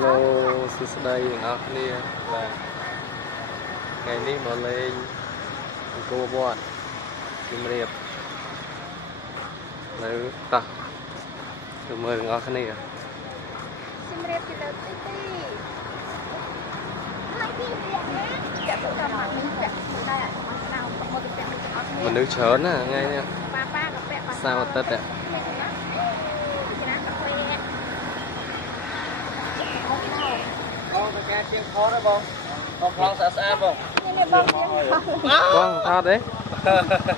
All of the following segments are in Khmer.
Hello សួស្តីអ្នកនរគ្នាបាទថ្ងៃនេះមកលេងអង្គរវត្តសៀមរាបនៅតោះទៅមើលអ្នកគ្នាសៀមរាបពីលើទីទីហើយពីទៀតណាចាក់ទៅតាមនេះចាក់ទៅដែរអត់មកមកទៅពាក់ទៅអត់គ្នាមនុស្សច្រើនណាថ្ងៃនេះប៉ាក៏ពាក់សៅរ៍អាទិត្យបងតែជាងខតហ៎បងប្លង់ស្អាតបងនេះបងជាងបងថតទេ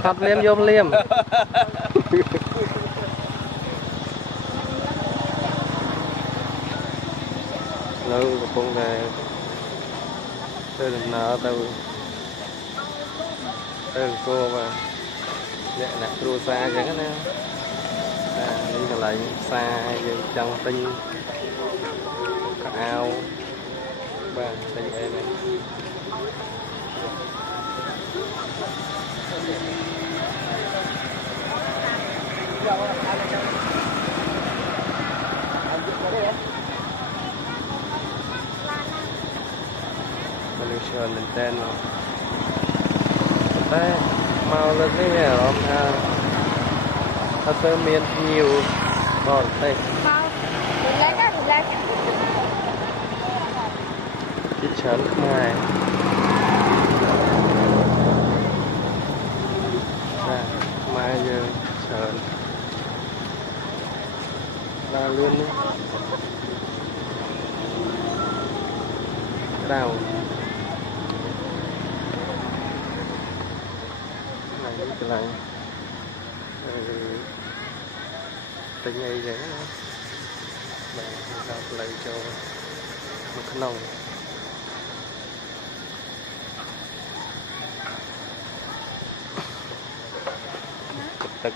ថតលៀមយកលៀមនៅកំពុងតែទៅដំណើរទៅអង្គរបាទអ្នកគ្រួសារអញ្ចឹងណានេះកន្លែងផ្សារយើងចង់ទិញកៅអៅបាទទិញអីនេះមនុស្សច្រើនមែនតើតែមកលើកនេះមានអារម្មណ៍ថាអត់ទៅមានភ្ញៀវបរទេសមកពីច្រើនខ្មែរបាទខ្មែរយើងច្រើនដល់លឿននេះក្តៅកន្លែងទិញអីចឹងណាបាទដល់ផ្លូវចូលមកក្នុងទឹក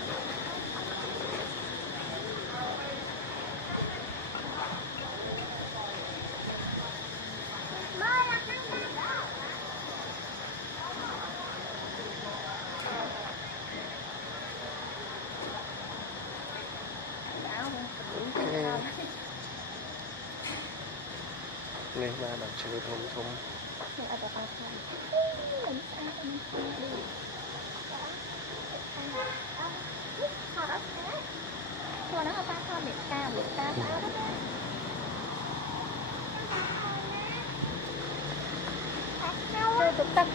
នេះបាទដល់ឈើធំធំនេះអត់ដល់ខាងខ្លួនហ្នឹងប៉ាខំមេតាទៅទឹក